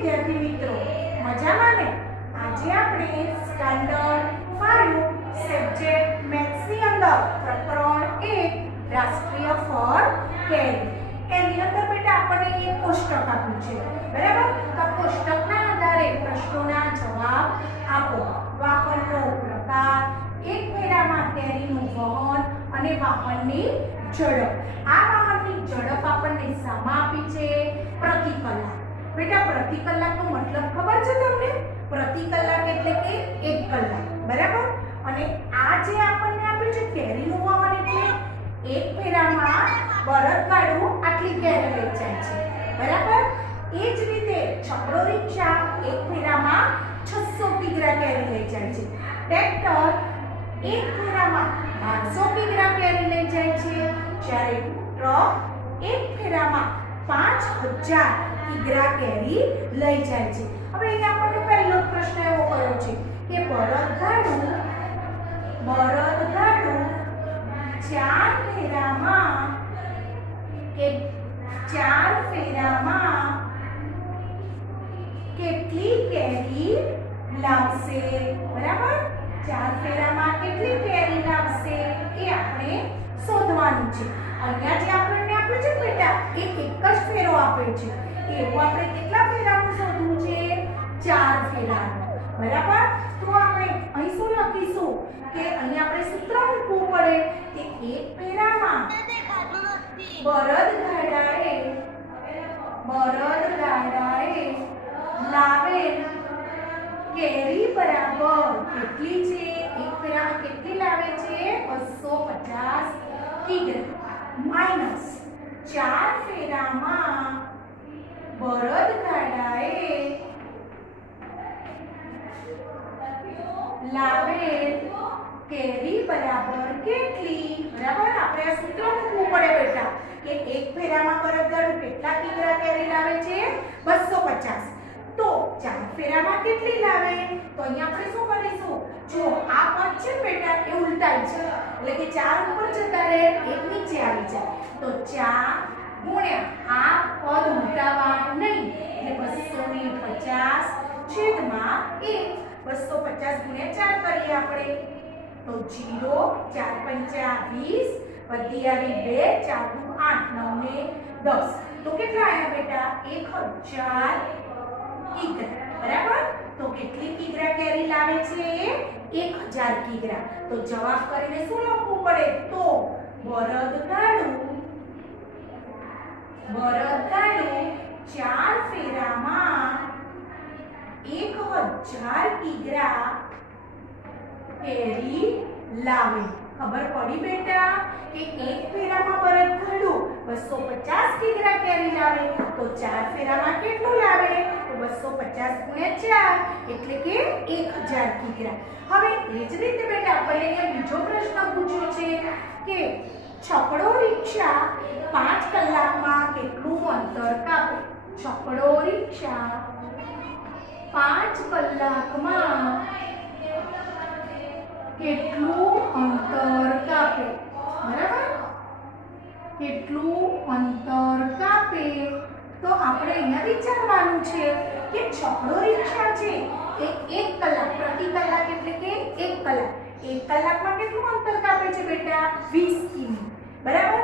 વિદ્યાર્થી મિત્રો મજામાં ને? આજે આપણે સ્ટાન્ડર્ડ 5 સબ્જેક્ટ મેથ્સ ની અંદર પ્રકરણ 1 રાષ્ટ્રીય ફળ કેરી એની અંદર બેટા આપણને એક કોષ્ટક આપ્યું છે, બરાબર? તો કોષ્ટકના આધારે પ્રશ્નોના જવાબ આપો. વાહનનો પ્રકાર, એક ફેરામાં કેરીનું વહન અને વાહનની ઝડપ. આ વાહનની ઝડપ આપણને સામા આપી છે પ્રતિ કલાક. બેટા પ્રતિ કલાકનો મતલબ ખબર છે તમને? પ્રતિ કલાક એટલે કે 1 કલાક, બરાબર? અને આ જે આપણને આપ્યું છે કેરીનું વહન એટલે એક ફેરામાં બળદગાડું આટલી કેરી લઈ જાય છે, બરાબર? એ જ રીતે છકડો રિક્ષા એક ફેરામાં 600 કિગ્રા કેરી લઈ જાય છે. ટ્રેક્ટર એક ફેરામાં 1200 કિગ્રા કેરી લઈ જાય છે, જ્યારે ટ્રક એક ફેરામાં 5000 કિગ્રા કેરી લઈ જાય છે. હવે અહીંયા આપણને પહેલો પ્રશ્ન એવો કર્યો છે કે બળદગાડું 4 ફેરામાં કેટલી કેરી લાવશે, બરાબર? 4 ફેરામાં કેટલી કેરી લાવશે એ આપણે શોધવાનું છે. અહીંયા જે આપણને આપ્યું છે બેટા એ એક જ ફેરો આપ્યો છે, એવું આપણે કેટલા ફેરાનું શોધવું છે? 4 ફેરાનું, બરાબર? તો આપણે અહીં શું લખીશું કે અહીંયા આપણે સૂત્ર મૂકવું પડે કે એક ફેરામાં બળદગાડાએ લાવેલ કેરી બરાબર કેટલી છે? એક ફેરામાં કેટલી લાવે છે? 250 કિગ્રા માઈનસ 4 ફેરામાં બળદગાડાએ લાવેલ કેરી બરાબર કેટલી? બરાબર? આપણે આ સૂત્ર મૂકવું પડે બેટા કે એક ફેરામાં બળદગાડું કેટલા કિગ્રા કેરી લાવે છે? 250. તો 4 ફેરામાં કેટલી લાવે? તો અહીંયા આપણે શું કરીશું? જો આ પદ છે બેટા એ ઉલટાઈ છે, એટલે કે 4 ઉપર જતા રહે, 1 નીચે આવી જાય. તો 4 ગુણ્યા આ પદ ઉલટાવા નહીં, એટલે 250 છેદમાં 1. 250 ગુણ્યા 4 કરીએ આપણે તો 0, 4 પંચા 20, વધી આવી 2, 4 દુ 8, 9 ને 10. તો કેટલા આયા બેટા? 1000 કિગ્રા, બરાબર? તો કેટલી કિગ્રા કેરી લાવે છે? 1000 કિગ્રા. તો જવાબ કરીને શું લખવું પડે? તો બળદગાડું 4 ફેરામાં 1000 કિગ્રા કેરી લાવે. ખબર પડી બેટા કે એક ફેરામાં બળદગાડું 250 કિગ્રા કેરી લાવે, તો 4 ફેરામાં કેટલું લાવે? તો 250 ગુણ્યા 4 એટલે કે 1000 કિગ્રા. હવે એ જ રીતે બેટા આપણે અહીંયા બીજો પ્રશ્ન પૂછ્યો છે કે છકડો રિક્ષા 5 કલાકમાં કેટલું અંતર કાપે? છકડો રિક્ષા 5 કલાકમાં કેટલું અંતર કાપે? બરાબર? કેટલું અંતર કાપે? તો આપણે અહીંયા વિચારવાનું છે કે છકડો રિક્ષા છે એ 1 કલાક પ્રતિ કલાક એટલે કે 1 કલાક. 1 કલાકમાં કેટલું અંતર કાપે છે બેટા? 20 કિમી, બરાબર?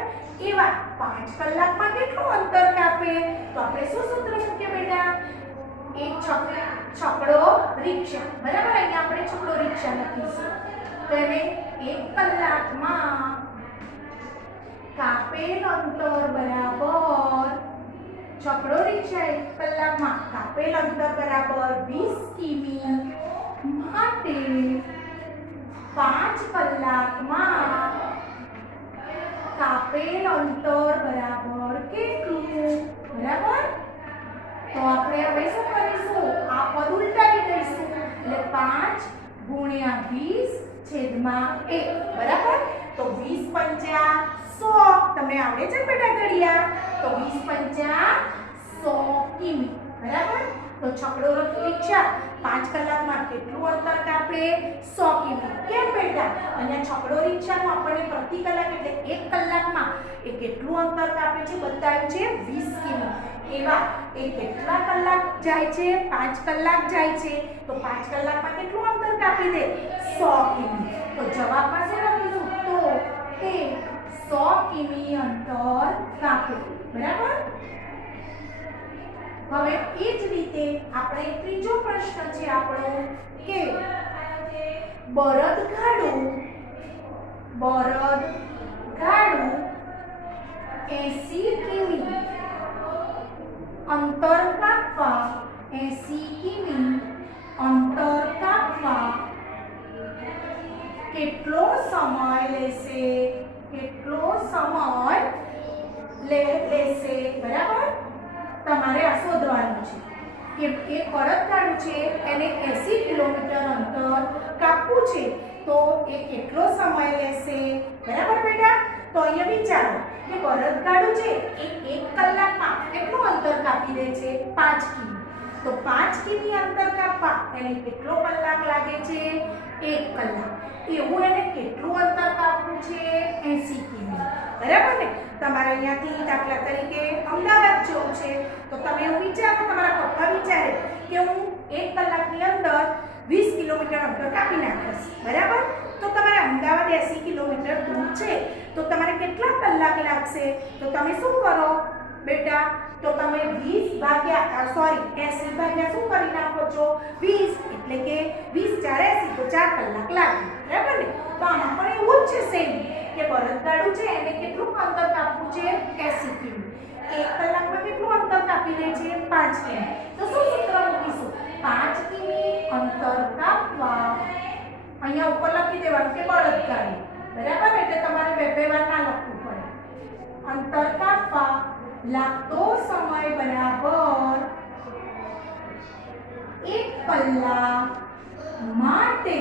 એવા 5 કલાકમાં કેટલું અંતર કાપે? તો આપણે શું સૂત્ર મૂકીએ બેટા? એક છકડો રિક્ષા, બરાબર? અહીંયા આપણે છકડો રિક્ષા લખીશું. તેને 1 કલાકમાં કાપેલ અંતર બરાબર, છકડો રિક્ષા 1 કલાકમાં કાપેલ અંતર બરાબર 20 કિમી માટે 5 કલાકમાં કાપેલ અંતર બરાબર કેટલું? બરાબર? તો આપણે હવે શું કરીશું? આ પદ ઉલટાવી દઈશું, એટલે 5 ગુણ્યા 20 છેદમાં 1, બરાબર? તો 20 પંચા 100. તમને આવડે છે બેટા ઘડિયા? તો 20 પંચા 100 કિમી, બરાબર? તો છકડો રિક્ષા 5 કલાકમાં કેટલું અંતર કાપે? 100 કિમી. કેમ બેટા? અહીંયા છકડો રિક્ષાનું આપણને પ્રતિ કલાક એટલે 1 કલાકમાં એ કેટલું અંતર કાપે છે બતાવ્યું છે? 20 કિમી. એવા એ કેટલા કલાક જાય છે, 5 કલાક જાય છે, તો 5 કલાકમાં કેટલું અંતર કાપી દે? 100 કિમી. તો જવાબમાં શું લખીશું? તો તે 100 કિમી અંતર કાપે. બરાબર? હવે એ જ રીતે આપણે ત્રીજો પ્રશ્ન છે આપણો કે બળદગાડું 80 કિમી અંતર કાપવા 80 કિમી અંતર કાપવા કેટલો સમય લેશે? કેટલો સમય લેશે? બરાબર? તમારે આ શોધવાનું છે કે એક બળદગાડું છે એને 80 કિલોમીટર અંતર કાપવું છે, તો એ કેટલો સમય લેશે? બરાબર બેટા? તો અહીંયા વિચારો કે બળદગાડું છે એ 1 કલાકમાં કેટલું અંતર કાપી દે છે? 5 કિમી. તો 5 કિમી અંતર કાપવા એને કેટલો કલાક લાગે છે? 1 કલાક. એવું એને કેટલું અંતર કાપવું છે? 80 કિમી. બરાબર ને? તમારે અહીંયાથી દાખલા તરીકે અમદાવાદ જવું છે, તો તમે એવું વિચારો, તમારા પપ્પા વિચારે કે હું 1 કલાકની અંદર 20 કિલોમીટર અંતર કાપી નાખીશ. બરાબર? તો તમારે અમદાવાદ 80 કિલોમીટર દૂર છે, તો તમારે કેટલા કલાક લાગશે? તો તમે શું કરો બેટા? તો તમે 80 ભાગ્યા શું કરી નાખો છો? 20, એટલે કે 20 × 80, તો 4 કલાક લાગે. બરાબર ને? તો આમાં પણ એવું જ છે સેમ કે બળદગાડું છે એને કેટલું અંતર કાપવું છે? 80 કિમી. 1 કલાકમાં કેટલું અંતર કાપી લે છે? 5 કિમી. તો શું સૂત્ર મૂકીશું? 5 કિમી અંતર કાપવા, અહીંયા ઉપર લખી દેવાનું કે બળદગાડું. બરાબર? એટલે તમારે બે વાર ના લખવું પડે. અંતર કાપવા લાગતો સમય બરાબર 1 કલાક માટે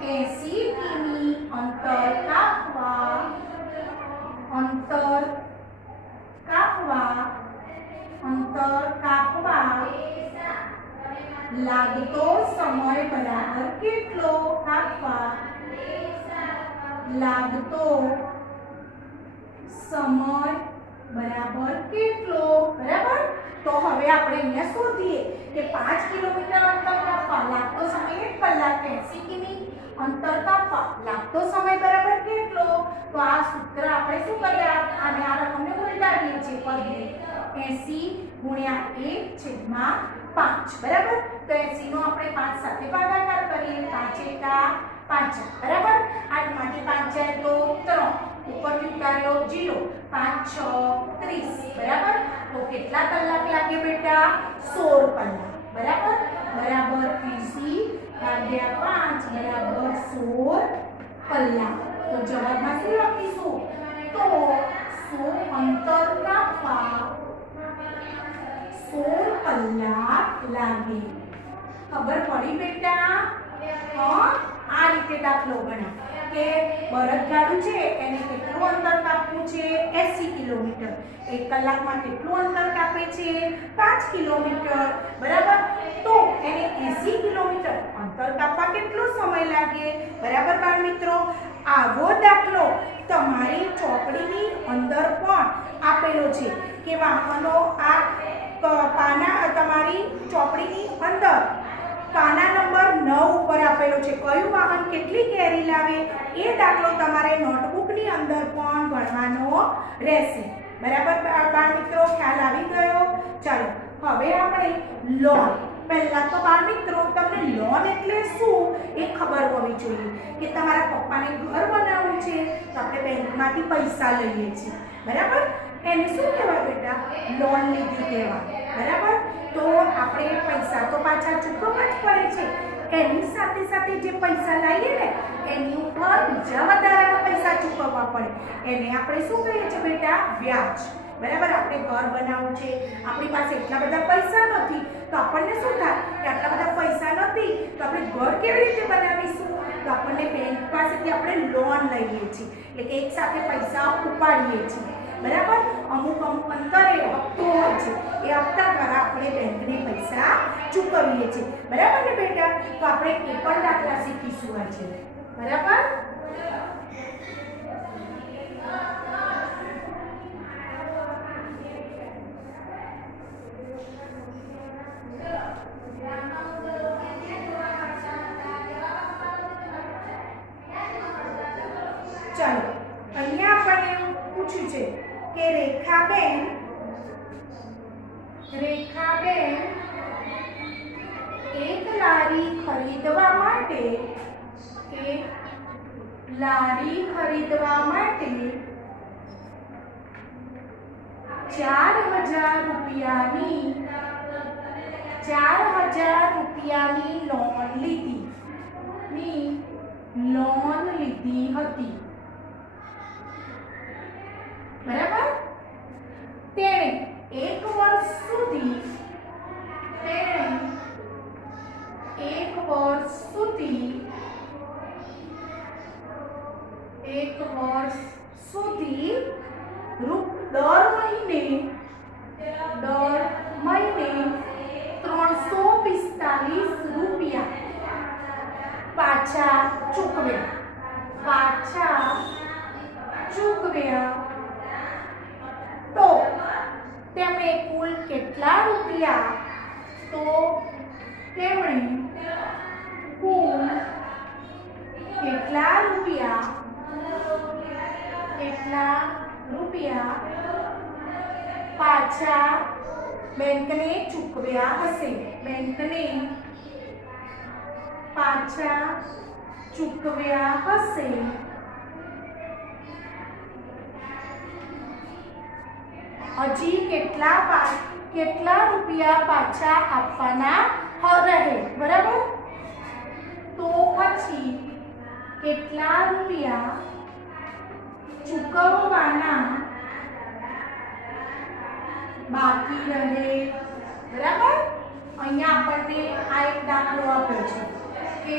80 કિમી અંતર કાપવા લાગતો સમય બરાબર કેટલો? લાગતો સમય બરાબર કેટલો? બરાબર? તો હવે આપણે અહીંયા શોધીએ કે 5 કિલોમીટર અંતર કાપવા લાગતો સમય 1 કલાક, 80 કિમી અંતર કાપવા લાગતો સમય બરાબર કેટલો? તો આ સૂત્ર આપણે શું કર્યા? આને આ રકમને ઉલટાવીએ છીએ પદને. 80 × 1/5. બરાબર? તો 80 નો આપણે 5 સાથે ભાગાકાર કરીએ. 5 એકા 5. બરાબર? 8 માંથી 5 જાય તો 3. ઉપર ઉતાર્યો 0. 5 6 30. બરાબર? તો કેટલા કલાક લાગે બેટા? 16 કલાક. બરાબર? બરાબર 80 ભાગ્યા 5 બરાબર 16 કલાક. તો જવાબમાં શું લખીશું? તો અંતર કાપવા 16 કલાક લાગે. ખબર પડી બેટા? હા, આ રીતે દાખલો ગણાય કે બળદગાડું છે એને કેટલું અંતર કાપવું છે? 80 કિલોમીટર. 1 કલાકમાં કેટલું અંતર કાપે છે? 5 કિલોમીટર. બરાબર? તો એને 80 કિલોમીટર અંતર કાપવા કેટલો સમય લાગે? બરાબર બાળ મિત્રો? આવો દાખલો તમારી ચોપડીની અંદર પણ આપેલો છે કે વાહનો આ પાના તમારી ચોપડીની અંદર પાના નંબર 9 ઉપર આપેલો છે. કયું વાહન કેટલી કેરી લાવે એ દાખલો તમારે નોટબુકની અંદર પણ ગણવાનો રહેશે. બરાબર બાળ મિત્રો? ખ્યાલ આવી ગયો? ચાલો હવે આપણે લોન. પહેલા તો બાળ મિત્રો તમને લોન એટલે શું એ ખબર હોવી જોઈએ કે તમારા પપ્પાને ઘર બનાવવું છે તો આપણે બેંકમાંથી પૈસા લઈએ છીએ. બરાબર? એને શું કહેવાય બેટા? લોન લીધી કહેવાય. બરાબર? તો આપણે પૈસા તો પાછા ચૂકવવા જ પડે છે. એની સાથે સાથે જે પૈસા લઈએ ને એની ઉપર બીજા વધારાના પૈસા ચૂકવવા પડે. એને આપણે શું કહીએ છીએ બેટા? વ્યાજ. બરાબર? આપણે ઘર બનાવવું છે, આપણી પાસે એટલા બધા પૈસા નથી, તો આપણને શું થાય કે આટલા બધા પૈસા નથી તો આપણે ઘર કેવી રીતે બનાવીશું? તો આપણને બેંક પાસેથી આપણે લોન લઈએ છીએ, એટલે કે એક સાથે પૈસા ઉપાડીએ છીએ. બરાબર? અમુક અંતરે હપ્તો હોય છે, એ હપ્તા દ્વારા આપણે બેંકને પૈસા ચૂકવીએ છીએ. બરાબર ને બેટા? તો આપણે એ પણ દાખલા શીખીશું આજે. બરાબર? ચાલો અહીંયા આપણને પૂછ્યું છે કે રેખાબેન એક લારી ખરીદવા માટે 4000 રૂપિયાની લોન લીધી હતી બરાબર. તેણે એક વર્ષ સુધી દર મહિને 345 રૂપિયા પાછા ચૂકવ્યા તો તેમણે કુલ કેટલા રૂપિયા પાછા બેંકને ચૂકવ્યા હશે. હજી કેટલા રૂપિયા પાછા આપવાના રહે બરાબર. તો પછી કેટલા રૂપિયા ચૂકવવાના બાકી રહે બરાબર. અહીંયા આપણને આ એક દાખલો આપ્યો છે કે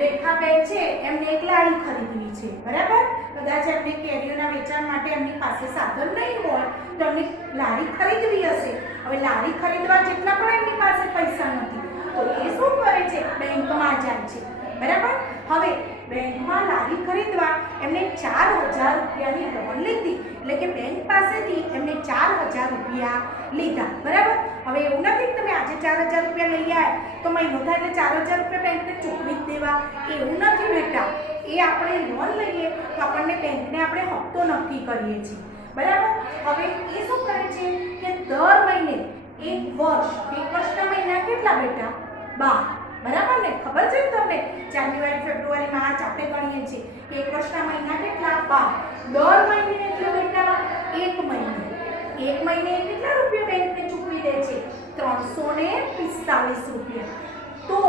રેખાબેન છે એમને એક લારી ખરીદવી છે બરાબર. કદાચ એમને કેરીઓના વેચાણ માટે એમની પાસે સાધન નહીં હોય તો એમને લારી ખરીદવી હશે. હવે લારી ખરીદવા જેટલા પણ એમની પાસે પૈસા નથી તો એ શું કરે છે? બેંકમાં જાય છે બરાબર. હવે બેંકમાં લારી ખરીદવા એમને 4000 રૂપિયાની લોન લીધી એટલે કે બેંક પાસેથી એમને 4000 રૂપિયા લીધા બરાબર. હવે એવું નથી કે તમે આજે 4000 રૂપિયા લઈ આવ્યા તો મહિનો થાય એટલે 4000 રૂપિયા બેંકને ચૂકવી જ દેવા, એવું નથી બેટા. એ આપણે લોન લઈએ તો આપણને બેંકને આપણે હપ્તો નક્કી કરીએ છીએ બરાબર. હવે એ શું કરે છે કે દર મહિને એક વર્ષના મહિના કેટલા બેટા? 12 બરાબર ને. ખબર છે ને તમને? જાન્યુઆરી, ફેબ્રુઆરી, માર્ચ આપણે ગણીએ છીએ કે એક વર્ષના મહિના કેટલા? 12. દર મહિને એટલે બેટા એક મહિને કેટલા રૂપિયા બેંકને ચૂકવી દે છે? 345 રૂપિયા. તો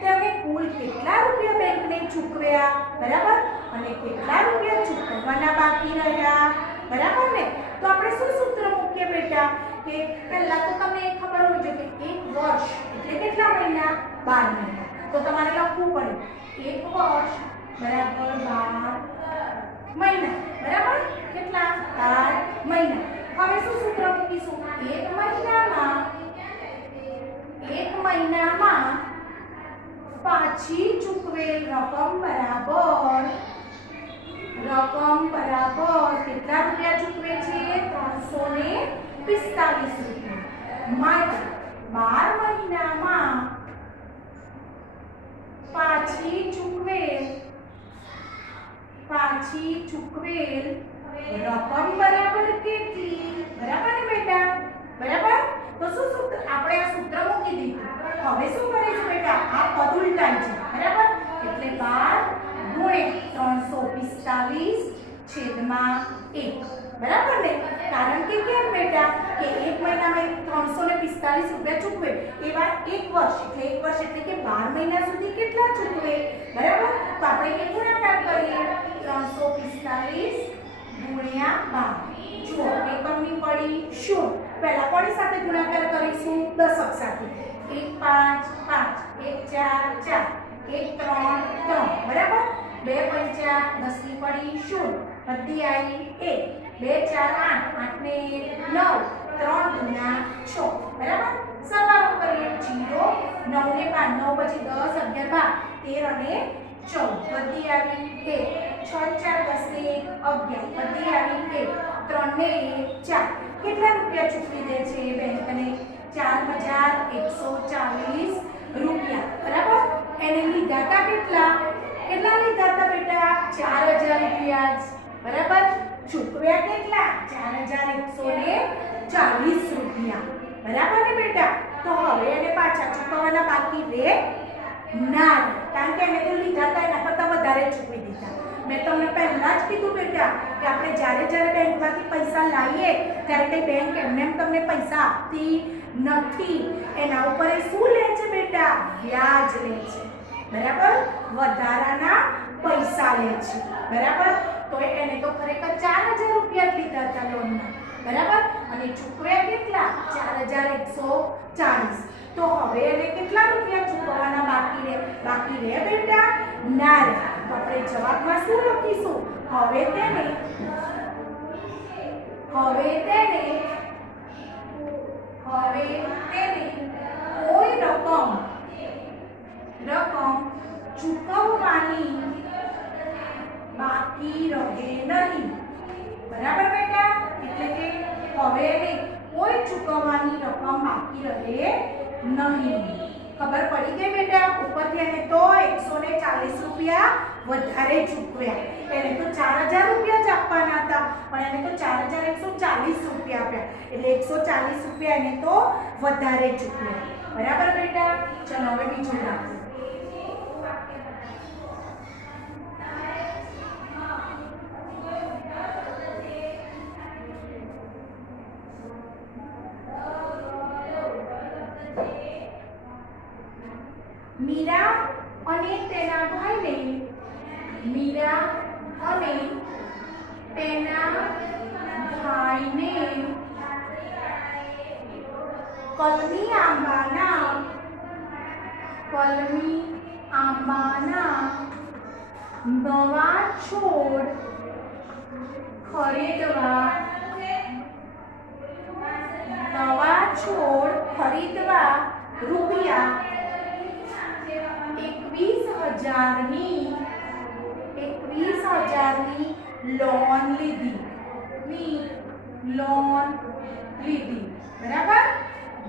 તેમણે કુલ કેટલા રૂપિયા બેંકને ચૂકવ્યા બરાબર, અને કેટલા રૂપિયા ચૂકવવાના બાકી રહ્યા બરાબર ને. તો આપણે શું સૂત્ર મૂકીએ બેટા કે પહેલા તો તમને ખબર હોવી જોઈએ કે એક વર્ષ એટલે કેટલા મહિના? 12 મહિના. તો તમારે લખવું પડે એક વર્ષ બરાબર 12 મહિના બરાબર. કેટલા? 12 મહિના. હવે શું સૂત્ર મૂકીશું? એક મહિનામાં પાછી ચૂકવેલ રકમ બરાબર કેટલા રૂપિયા ચૂકવે છે? 345 રૂપિયા માટે 12 મહિનામાં પાછી ચૂકવેલ રકમ બરાબર કેટલી? બરાબર ને બેટા? બરાબર. તો શું સૂત્ર? આપણે આ સૂત્ર મૂકી દીધું. હવે શું કરીશું બેટા? આ પદ ઉલટાઈ છે બરાબર. એટલે 12 ગુણ્યા 345/1 બરાબર ને. કારણ કે કેમ બેટા કે એક મહિનામાં 345 રૂપિયા ચૂકવે એવા એક વર્ષ એટલે કે 12 મહિના સુધી કેટલા ચૂકવે બરાબર. તો આપણે એ ગુણાકાર કરીએ 345 ગુણ્યા 12. જુઓ એકમની પડી શું? પહેલા કોની સાથે ગુણાકાર કરીશું? દશક સાથે. 1 5 5 1 4 4 1 3 3 બરાબર. 2 5 10 ની પડી શું? બધી આવી 1 2 4 8 8 ને 9 3 ગુણ્યા 6 બરાબર. સરવાળો કરીએ 0 9 ને 5 9 પછી 10 11 12 13 અને 14 બધી આવી 1 6 4 10 ને 1 11 બધી આવી 1 3 ને 4 કેટલા રૂપિયા ચૂકવી દે છે બેંકને? 4140 રૂપિયા બરાબર. એને લીધા હતા કેટલા લીધા હતા બેટા? 4000 રૂપિયા જ બરાબર ચૂકવ્યા કેટલા 4140 રૂપિયા બરાબર ને બેટા તો હવે એને પાછા ચૂકવવાના બાકી રહે ના કારણ કે એને તો લીધા હતા એના કરતાં વધારે ચૂકવી દીધા મેં તમને પહેલા જ કીધું બેટા કે આપણે જ્યારે બેંકમાંથી પૈસા લાવીએ ત્યારે કઈ બેંક એમને તમને પૈસા આપતી નથી એના ઉપર એ શું લે છે બેટા વ્યાજ લે છે બરાબર વધારાના પૈસા લે છે બરાબર તો એને તો ખરેખર 4000 રૂપિયા જ લીધા હતા લોનના બરાબર અને ચૂકવ્યા કેટલા 4140 તો હવે એને કેટલા રૂપિયા ચૂકવવાના બાકી રહે બેટા ના રહે તો આપણે જવાબમાં શું લખીશું હવે તેને કોઈ રકમ ચૂકવવાની બાકી રહે નહીં બરાબર બેટા એટલે કે હવે એને કોઈ ચૂકવવાની રકમ બાકી રહે નહીં ખબર પડી ગઈ બેટા ઉપરથી એને તો 140 રૂપિયા વધારે ચૂકવ્યા એને તો 4000 રૂપિયા જ આપવાના હતા પણ એને તો 4140 રૂપિયા આપ્યા એટલે 140 રૂપિયા એને તો વધારે ચૂકવ્યા બરાબર બેટા ચલો હવે બીજું રાખો મીરા અને તેના ભાઈને કલમી આંબાના નવા છોડ ખરીદવા રૂપિયા 21000ની લોન લીધી બરાબર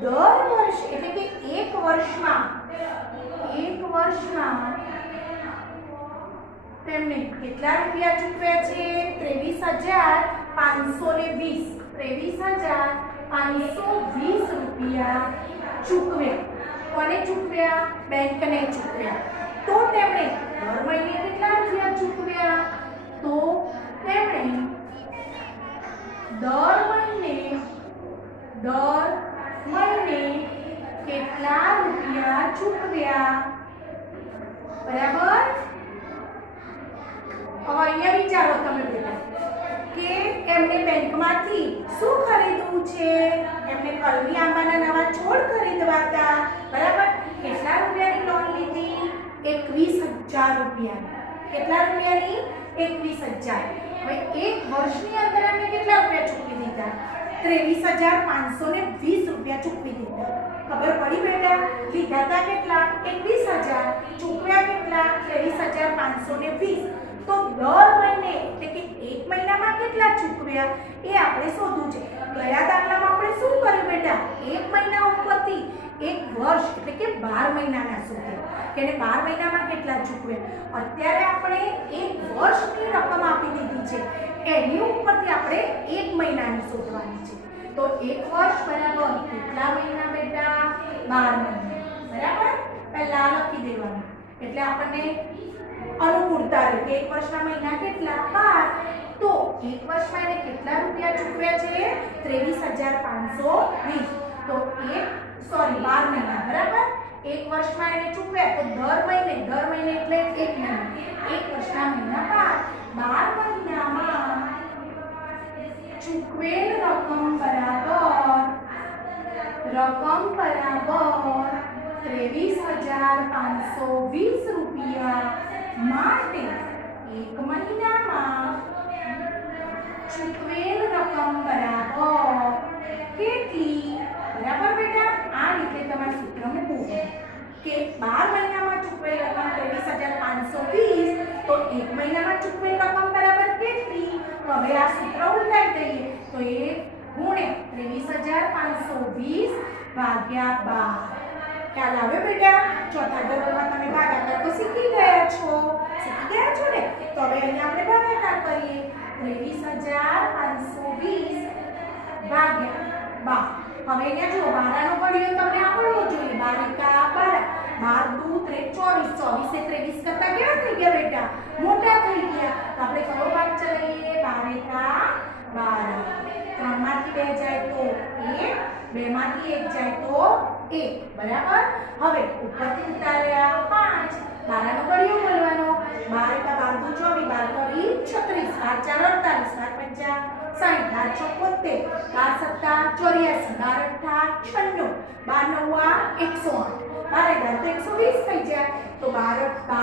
દર વર્ષ એટલે કે એક વર્ષમાં તેમને કેટલા રૂપિયા ચૂકવ્યા છે 23520 રૂપિયા ચૂકવ્યા કોને ચૂકવ્યા બેંકને ચૂકવ્યા તો તેમણે દર મહિને કેટલા રૂપિયા ચૂકવ્યા તો તેમણે દર મહિને કેટલા રૂપિયા ચૂકવ્યા બરાબર હવે અહીંયા વિચારો તમે બેટા કે એમને બેંકમાંથી શું ખરીદવું છે એમને કલમી આંબાના નવા છોડ ખરીદવા હતા બરાબર કેટલા રૂપિયાની લોન લીધી 21000 રૂપિયા કેટલા રૂપિયાની 21000 હવે એક વર્ષની અંદર એમને કેટલા રૂપિયા ચૂકવી દીધા 23520 રૂપિયા ચૂકવી દીધા ખબર પડી બેટા લીધા હતા કેટલા 21000 ચૂકવ્યા કેટલા 23520 તો દર મહિને એટલે કે એક મહિનામાં કેટલા ચૂકવ્યા એ આપણે શોધવું છે ગયા દાખલામાં આપણે શું કર્યું બેટા એક મહિના ઉપરથી એક વર્ષ એટલે કે 12 મહિનાના શોધ્યા કે 12 મહિનામાં કેટલા ચૂકવ્યા અત્યારે આપણે એક વર્ષની રકમ આપી દીધી છે એની ઉપરથી આપણે એક મહિનાની શોધવાની છે તો એક વર્ષ બરાબર કેટલા મહિના બેટા 12 મહિના બરાબર પહેલા લખી દેવાનું એટલે આપણને અનુકૂળતા રહે કે એક વર્ષના મહિના કેટલા 12 તો એક વર્ષમાં એને કેટલા રૂપિયા ચૂકવ્યા છે 23520 તો 12 મહિના બરાબર એક વર્ષમાં એને ચૂકવ્યા તો દર મહિને એટલે એક મહિના એક વર્ષના મહિના 12 મહિનામાં ચૂકવેલ રકમ બરાબર 23520 રૂપિયા માટે એક મહિનામાં ચૂકવેલ રકમ બરાબર કેટલી બરાબર બેટા આ રીતે તમારે સૂત્ર મૂકવું કે 12 મહિનામાં ચૂકવેલ રકમ 23520 તો એક મહિનામાં ચૂકવેલ રકમ બરાબર કેટલી તો હવે આ સૂત્ર ઉલટાઈ દઈએ તો એ ગુણ્યા 23520 ભાગ્યા 12 ખ્યાલ આવ્યો બેટા? ચોથા ધોરણમાં તમે ભાગાકાર તો શીખી ગયા છો ને? તો હવે અહીંયા આપણે ભાગાકાર કરીએ. 23,520 ભાગ્યા 12. હવે અહીંયા જો બારાનો ઘડિયો તમને આવડવો જોઈએ. 12 × 12 12 દુ 24 24 કરતા કેવા થઈ ગયા બેટા? મોટા થઈ ગયા. તો આપણે કયો ભાગ ચલાવીએ? 12 × 12. 3 માંથી 2 જાય તો 1, 2 માંથી 1 જાય તો 1. બરાબર? હવે ઉપરથી ઉતાર્યા 5. બારાનો ઘડિયો બોલવાનો. 12 × 12 દુ 24 12 × 3 = 84 12 × 8 = 120 થઈ જાય. તો 12 9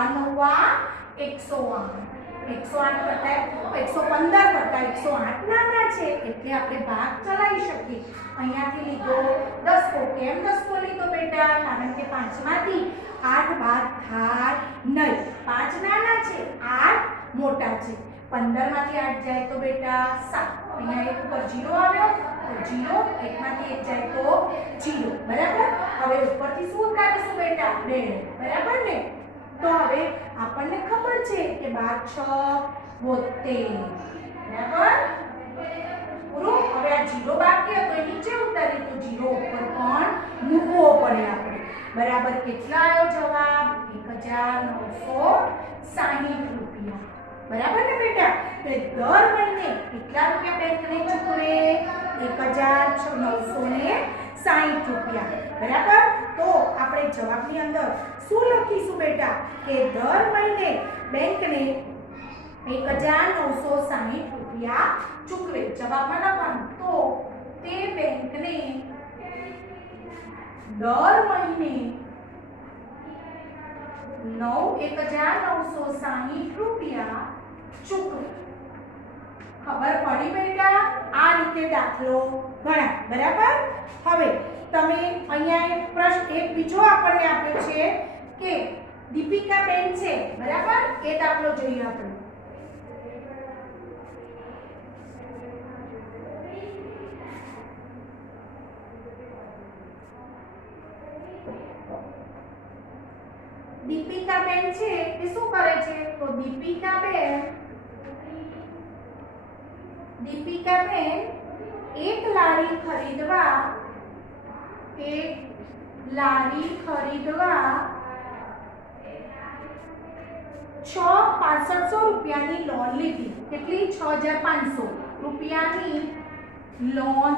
= 108. 108 કરતા 115 કરતા 108 નાના છે એટલે આપણે ભાગ ચલાવી શકીએ. અહીંયાથી લીધો 10 કેમ 10 લીધો બેટા? કારણ કે 5 માંથી 8 બાદ થાય નહીં. 5 નાના છે, 8 મોટા છે. 15 માંથી 8 જાય તો બેટા 7. અહીંયા એક ઉપર 0 આવ્યો તો 0, 1 માંથી 1 જાય તો 0. બરાબર? હવે ઉપરથી શું ઉતારીશું બેટા? 2. બરાબર ને? તો હવે આપણને ખબર છે કે 12 × 6 = 72. બરાબર? પૂરું. હવે આ 0 બાકી હતો એ નીચે ઉતારી તો 0 ઉપર પણ મૂકવો પડે આપણે. બરાબર? કેટલા આવ્યો જવાબ? 1960 રૂપિયા. બરાબર ને બેટા? તો દર મહિને કેટલા રૂપિયા બેંકને ચૂકવે? 1960 રૂપિયા. બરાબર? તો આપણે જવાબની અંદર શું લખીશું બેટા? કે દર મહિને બેંકને 1960 રૂપિયા ચૂકવે. જવાબમાં લખવાનું. તો તે બેંકને દર મહિને 1960 રૂપિયા ચૂકવે. ખબર પડી બેટા? આ રીતે દાખલો ગણાય. બરાબર? હવે તમે અહીંયા એક પ્રશ્ન એક બીજો આપણને આપ્યો છે કે દીપિકા બેન છે. બરાબર? એ દાખલો જોઈએ આપણે. દીપિકા બેન છે એ શું કરે છે? તો દીપિકા બેન એક લારી ખરીદવા 6,500 રૂપિયાની લોન લીધી. કેટલી? 6,500 રૂપિયાની લોન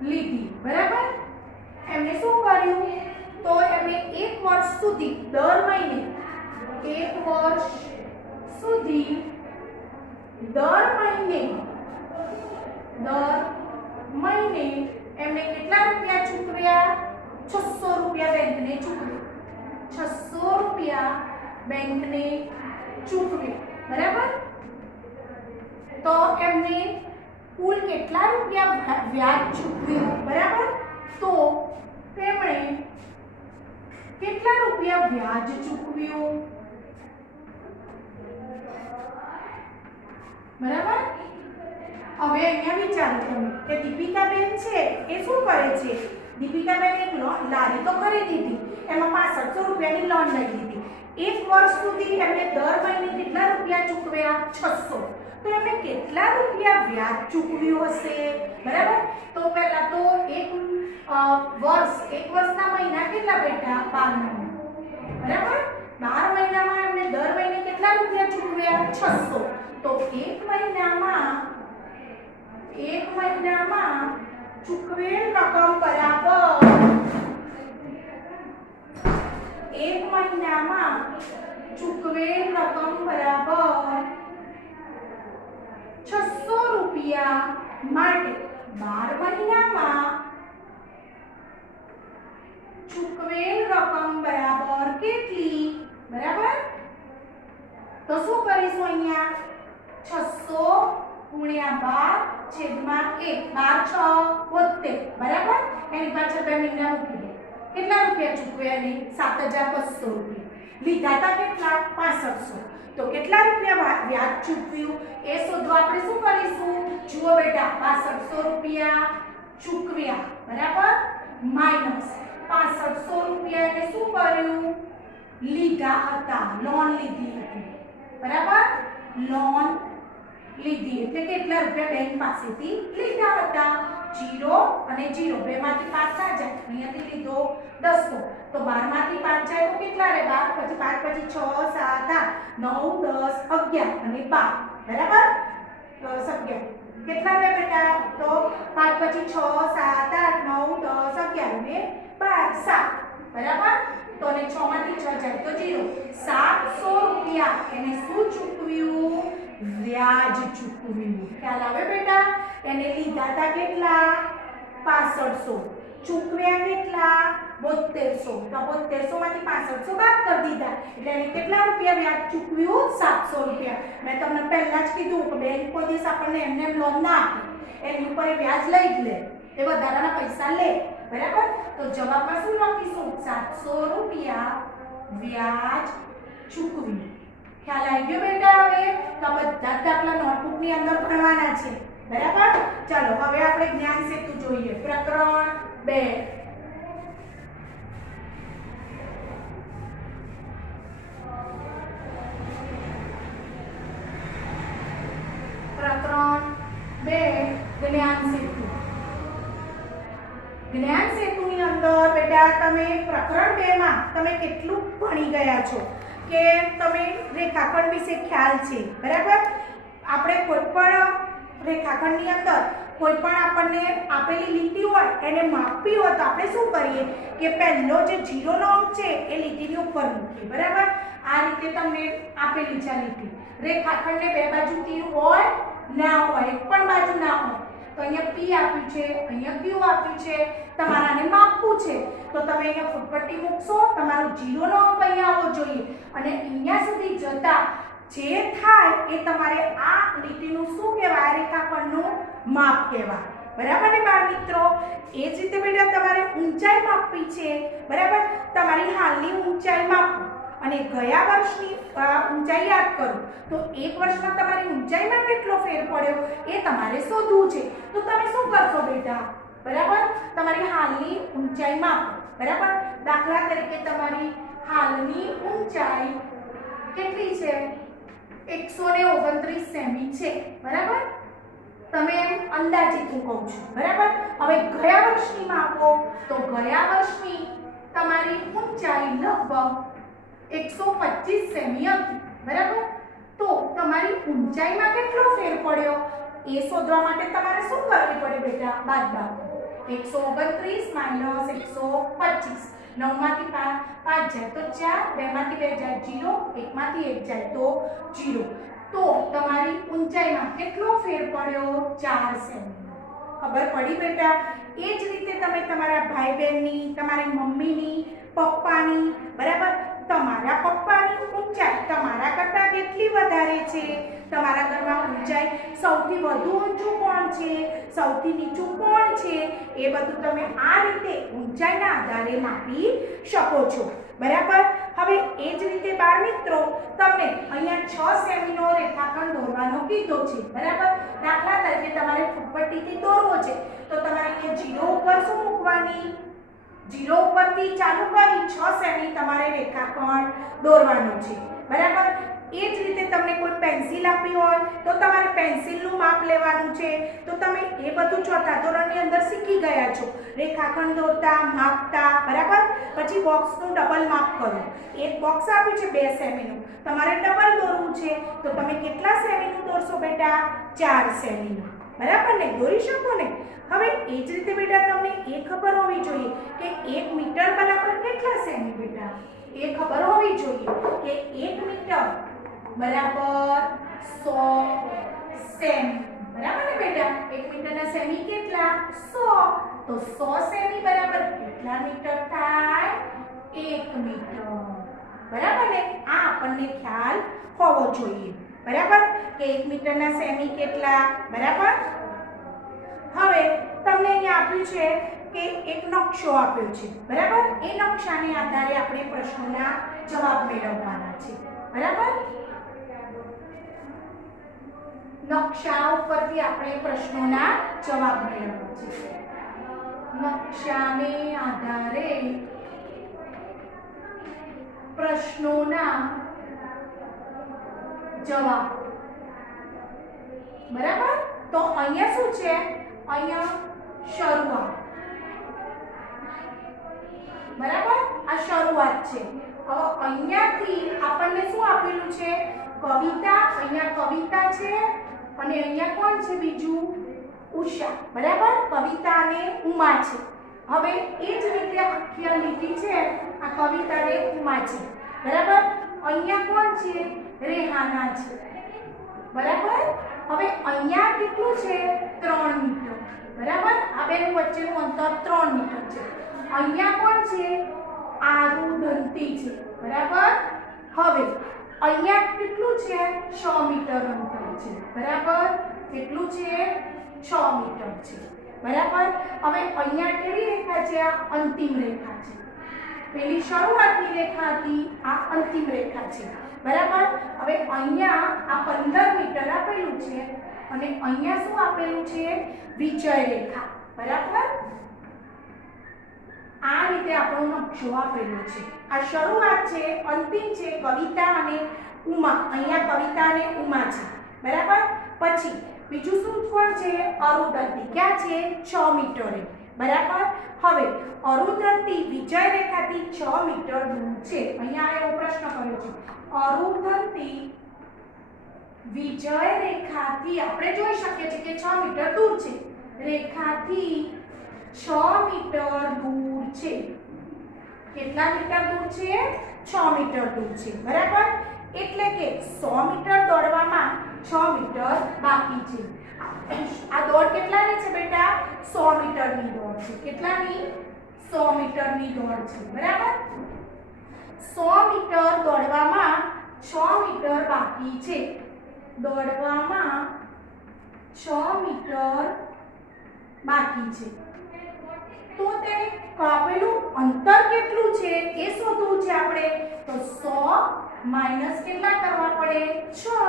લીધી. બરાબર? એમણે શું કર્યું? તો એમણે 1 વર્ષ સુધી દર મહિને 1 વર્ષ સુધી દર મહિને એમણે કેટલા રૂપિયા ચૂકવ્યા? 600 રૂપિયા બેંકને ચૂકવ્યા. 600 રૂપિયા બેંકને ચૂકવ્યા. બરાબર? તો એમણે કુલ કેટલા રૂપિયા વ્યાજ ચૂકવ્યું? બરાબર? તો તેમણે કેટલા રૂપિયા વ્યાજ ચૂકવ્યું? બરાબર? હવે અહીંયા વિચારો તમે કે દીપિકાબેન છે એ શું કરે છે? દીપિકાબેન એક લારી તો ખરીદી હતી, એમાં 6500 રૂપિયાની લોન લઈ લીધી. 1 વર્ષ સુધી એમને દર મહિને કેટલા રૂપિયા ચૂકવ્યા? 600. તો એમને કેટલા રૂપિયા વ્યાજ ચૂકવ્યું હશે? બરાબર? તો પહેલા તો એક વર્ષના મહિના કેટલા બેટા? 12 મહિના. બરાબર? 12 મહિનામાં એમને દર મહિને કેટલા રૂપિયા ચૂકવ્યા? 600. તો એક મહિનામાં ચૂકવેલ રકમ બરાબર 600 રૂપિયા માટે 12 મહિનામાં ચૂકવેલ રકમ બરાબર કેટલી? બરાબર? તો શું કરીશું અહીંયા? 600 × 12 / 1 12 6 72. બરાબર? એની પાછળ 2 મહિના મૂકી દે. કેટલા રૂપિયા ચૂકવ્યા? ને 7,200 રૂપિયા. લીધા હતા કેટલા? 6500. તો કેટલા રૂપિયા વ્યાજ ચૂકવ્યું એ શોધવા આપણે શું કરીશું? જુઓ બેટા, 6500 રૂપિયા ચૂકવ્યા. બરાબર? -6500 રૂપિયા લીધા હતા, લોન લીધી હતી, બરાબર, લોન લીધી એટલે કેટલા રૂપિયા બેંક પાસેથી લીધા હતા, 0 અને 0 બેમાંથી 5 ના જાય, અહીંયાથી લીધો 10, તો 12 માંથી 5 જાય તો કેટલા રહે? 12 પછી 5 પછી 6 7 8 9 10 11 અને 12, બરાબર, 10 11 કેટલા રહે બેટા? તો 5 પછી 6 7 8 9 10 11 ને 12 7, બરાબર, તો ને 6 માંથી 6 જાય તો 0, 700 રૂપિયા એને શું ચૂકવ્યું? વ્યાજ ચૂકવ્યું. ખ્યાલ આવે બેટા? એને લીધા હતા કેટલા? 6500, ચૂકવ્યા કેટલા? 7200, તો 7200 માંથી 6500 બાદ કરી દીધા એટલે એને કેટલા રૂપિયા વ્યાજ ચૂકવ્યું? 700 રૂપિયા. મેં તમને પહેલા જ કીધું કે બેંક કોઈ દિવસ આપણને એમને એમ લોન ના આપે, એની ઉપર વ્યાજ લઈ જ લે, એ વધારાના પૈસા લે, બરાબર, તો જવાબમાં શું લખીશું? 700 રૂપિયા વ્યાજ ચૂકવ્યું. ખ્યાલ આવી ગયો બેટા? હવે તો બધા દાખલા નોટબુક ની અંદર ભણવાના છે, બરાબર. ચાલો હવે આપણે જ્ઞાન સેતુ જોઈએ. પ્રકરણ 2. પ્રકરણ 2 જ્ઞાન સેતુ. જ્ઞાન સેતુની અંદર બેટા તમે પ્રકરણ 2 માં તમે કેટલું ભણી ગયા છો કે તમે રેખાખંડ વિશે ખ્યાલ છે, બરાબર. આપણે કોઈ પણ રેખાખંડની અંદર કોઈ પણ આપણને આપેલી લીટી હોય એને માપવી હોય તો આપણે શું કરીએ કે પહેલો જે 0 નો અંક છે એ લીટીની ઉપર મૂકીએ, બરાબર. આ રીતે તમને આપેલી છે લીટી. રેખાખંડને બે બાજુ તીર હોય ના હોય, એક પણ બાજુ ના હોય, તો અહીંયા P આપ્યું છે, અહીંયા Q આપ્યું છે, તમારે આને માપવું છે તો તમે અહીંયા ફૂટપટ્ટી મૂકશો, તમારો 0 નો અંક અહીંયા આવવો જોઈએ અને અહીંયા સુધી જતા જે થાય એ તમારે આ લીટીનું શું કહેવાય? રેખાખંડનું માપ કહેવાય, બરાબર ને બાળ મિત્રો? એ જ રીતે બેટા તમારે ઊંચાઈ માપવી છે, બરાબર. તમારી હાલની ઊંચાઈ માપો અને ગયા વર્ષની ઊંચાઈ યાદ કરો તો એક વર્ષમાં તમારી ઊંચાઈમાં કેટલો ફેર પડ્યો એ તમારે શોધવું છે. તો તમે શું કરશો બેટા? બરાબર, તમારી હાલની ઊંચાઈ માપો, બરાબર. દાખલા તરીકે તમારી હાલની ઊંચાઈ કેટલી છે? 129 સેમી છે, બરાબર. તમે અંદાજિત હું કહું છું, બરાબર. હવે ગયા વર્ષની માપો તો ગયા વર્ષની તમારી ઊંચાઈ લગભગ 125 સેમી હતી, બરાબર. તો તમારી ઊંચાઈમાં કેટલો ફેર પડ્યો એ શોધવા માટે તમારે શું કરવું પડે બેટા? બાદબાકી. 129 માઈનસ 125, 9 માંથી 5 જાય તો 4, 2 માંથી 2 જાય 0, 1 માંથી 1 જાય તો 0. તો તમારી ઊંચાઈમાં કેટલો ફેર પડ્યો? 4 સેમી. ખબર પડી બેટા? એ જ રીતે તમે તમારા ભાઈ બહેનની, તમારી મમ્મીની, પપ્પાની, બરાબર, તમારા પપ્પાની ઊંચાઈ તમારા કરતાં કેટલી વધારે છે? તમારા ઘરમાં ઊંચાઈ સૌથી વધુ ઊંચું કોણ છે, સૌથી નીચું કોણ છે, એ બધું તમે આ રીતે ઊંચાઈના આધારે માપી શકો છો, બરાબર. હવે એ જ રીતે બાળ મિત્રો તમને અહીંયા 6 સેમીનો રેખાખંડ દોરવાનો કીધો છે, બરાબર. દાખલા તરીકે તમારે ફૂટપટ્ટીથી દોરવો છે તો તમારે અહીંયા 0 ઉપર શું મૂકવાની? 0 ઉપરથી ચાલુ કરી 6 સેમી તમારે રેખાખંડ દોરવાનો છે, બરાબર. એ જ રીતે તમને કોઈ પેન્સિલ આપી હોય તો તમારે પેન્સિલનું માપ લેવાનું છે. તો તમે એ બધું ચોથા ધોરણની અંદર શીખી ગયા છો, રેખાખંડ દોરતા, માપતા, બરાબર. પછી બોક્સનું ડબલ માપ કરો. એક બોક્સ આપ્યું છે 2 સેમીનું, તમારે ડબલ દોરવું છે તો તમે કેટલા સેમીનું દોરશો બેટા? 4 સેમીનું, બરાબર ને? દોરી શકો ને? હવે એ જ રીતે બેટા તમને એ ખબર હોવી જોઈએ કે 1 મીટર બરાબર કેટલા સેમી બેટા? એ ખબર હોવી જોઈએ કે 1 મીટર બરાબર 100 સેમી, બરાબર ને બેટા? 1 મીટરના સેમી કેટલા? 100. તો 100 સેમી બરાબર કેટલા મીટર થાય? 1 મીટર, બરાબર ને? આ આપણને ખ્યાલ હોવો જોઈએ, બરાબર, કે 1 મીટરના સેમી કેટલા, બરાબર. હવે તમને અહીંયા આપ્યું છે કે એક નકશો આપ્યો છે, બરાબર. એ નકશાને આધારે આપણે પ્રશ્નોના જવાબ મેળવવાના છે, બરાબર. નકશા ઉપરથી આપણે પ્રશ્નોના જવાબ મેળવવા છે. નકશાને આધારે પ્રશ્ન પ્રશ્નોના જવાબ. બરાબર. તો અહીંયા શું છે? અહીંયા શરૂઆત. બરાબર. આ શરૂઆત છે. હવે અહીંયાથી આપણને શું આપેલું છે? કવિતા. અહીંયા કવિતા છે અને અહીંયા કોણ છે બીજું? ઉષા. બરાબર. કવિતા અને ઉમા છે. હવે એ જ રીતે આખી લીટી છે આ કવિતા અને ઉમા છે. બરાબર. અહીંયા કોણ છે? રેહાના છે. બરાબર. હવે અહીંયા કેટલું છે? 3 મીટર. બરાબર. આ બેનું વચ્ચેનું અંતર 3 મીટર છે. અહીંયા કોણ છે? આરુદંતી છે. બરાબર. હવે અહીંયા કેટલું છે? 6 મીટર અંતર છે. બરાબર. કેટલું છે? 6 મીટર છે. બરાબર. હવે અહીંયા કેવી રેખા છે? આ અંતિમ રેખા છે. પેલી શરૂઆતની રેખા હતી, આ અંતિમ રેખા છે. બરાબર. હવે અહીંયા આ 15 મીટર આપેલું છે અને અહીંયા શું આપેલું છે? વિજય રેખા. બરાબર. આ રીતે આપણો નકશો આપેલો છે. આ શરૂઆત છે, અંતિમ છે કવિતા અને ઉમા. અહીંયા કવિતા અને ઉમા છે. બરાબર. પછી બીજું શું કોણ છે? અરુંધતી. ક્યાં છે? 6 મીટરે. બરાબર. હવે અરુંધતી વિજય રેખાથી 6 મીટર દૂર છે. અહીંયા એવો પ્રશ્ન કર્યો છે. અરુંધતી વિજય રેખાથી આપણે જોઈ શકીએ છીએ કે 6 મીટર દૂર છે. રેખાથી 6 મીટર દૂર છે. કેટલા મીટર દૂર છે? 6 મીટર દૂર છે. બરાબર. એટલે કે 100 મીટર દોડવામાં 6 મીટર બાકી છે. આ દોડ કેટલાની છે બેટા? 100 મીટરની દોડ છે. કેટલાની? 100 મીટરની દોડ છે. બરાબર. 100 મીટર દોડવામાં 6 મીટર બાકી છે. દોડવામાં 6 મીટર બાકી છે. તો તે કાપેલું અંતર કેટલું છે એ શોધવું છે આપણે. તો 100 માઈનસ કેટલા કરવા પડે? 6.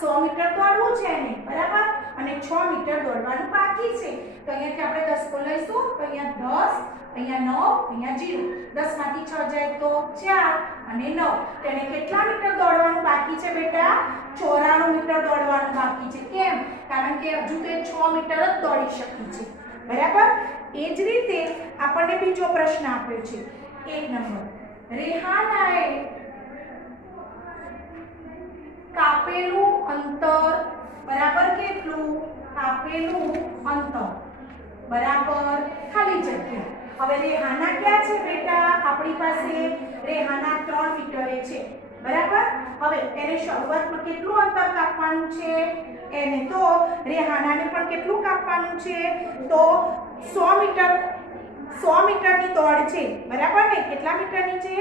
100 મીટર દોડવું છે ને. બરાબર. અને 6 મીટર દોડવાનું બાકી છે. તો અહીંયાથી આપણે 10 કો લઈશું. તો અહીંયા 10, અહીંયા 9, અહીંયા 0. 10 માંથી 6 જાય તો 4 અને 9. તેને કેટલા મીટર દોડવાનું બાકી છે બેટા? 94 મીટર દોડવાનું બાકી છે. કેમ? કારણ કે હજુ તે 6 મીટર જ દોડી શકી છે. બરાબર. એ જ રીતે આપણને બીજો પ્રશ્ન આપ્યો છે. 1 નંબર. રેહાનાએ કાપેલું અંતર બરાબર કેટલું? કાપેલું અંતર બરાબર ખાલી જગ્યા. હવે રેહાના ક્યાં છે બેટા? આપણી પાસે રેહાના 3 મીટરે છે. બરાબર. હવે એને શરૂઆતમાં કેટલું અંતર કાપવાનું છે? એને તો રેહાનાને પણ કેટલું કાપવાનું છે? તો 100 મીટરની દોડ છે. બરાબર ને? કેટલા મીટરની છે?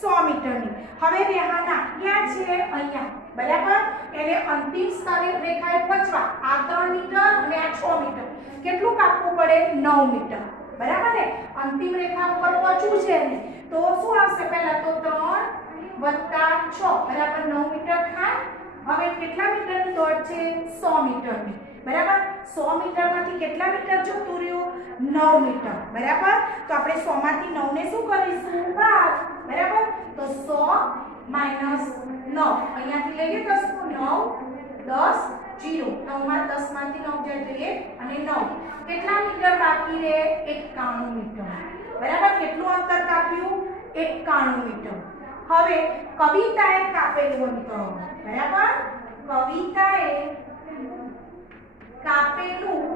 100 મીટરની. હવે રેહાના ક્યાં છે? અહીંયા. બરાબર. એને અંતિમ સ્થાને રેખાએ પહોંચવા આ 3 મીટર અને આ 6 મીટર કેટલું કાપવું પડે? 9 મીટર. બરાબર ને? અંતિમ રેખા ઉપર પહોંચવું છે ને. તો શું આવશે? પહેલા તો 3 + 6 બરાબર 9 મીટર થાય. હવે કેટલા મીટરની દોડ છે? 100 મીટરની. બરાબર. 100 મીટરમાંથી કેટલા મીટર જતું રહ્યું? 9 મીટર. બરાબર. તો આપણે 100 માંથી 9 ને શું કરીશું? બાદ. બરાબર. તો 100 માઈનસ 9. અહીંયાથી લઈએ 10 નું 9, 10, 0. 9 માં 10 માંથી 9 જાય તો 1 અને 9. કેટલા મીટર બાકી રહે? 91 મીટર. બરાબર. કેટલું અંતર કાપ્યું? 91 મીટર. હવે કવિતાએ કાપેલું અંતર. બરાબર. કવિતાએ કાપેલું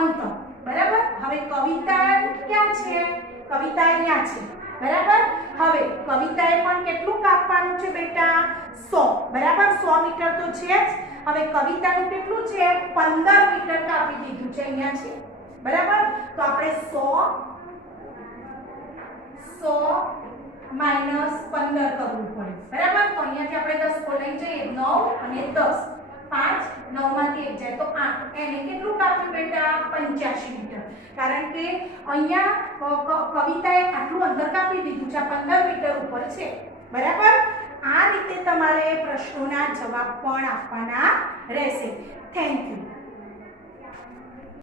અંતર. બરાબર. હવે કવિતા ક્યાં છે? કવિતા અહીંયા છે. બરાબર. હવે કવિતાએ પણ કેટલું કાપવાનું છે બેટા? 100. બરાબર. 100 મીટર તો છે જ. હવે કવિતાનું કેટલું છે? 15 મીટર કાપી દીધું છે. અહીંયા છે. બરાબર. તો આપણે 100 માઈનસ 15 કરવું પડે. બરાબર. તો અહીંયાથી આપણે 10 કો લઈ જઈએ. 9 અને 10. 5, 9 માંથી 1 જાય તો 8. એને કેટલું કાપ્યું બેટા? 85 મીટર. કારણ કે અહીંયા કવિતાએ આટલું અંતર કાપી દીધું છે. 15 મીટર ઉપર છે. બરાબર. આ રીતે તમારે પ્રશ્નોના જવાબ પણ આપવાના રહેશે. Thank you.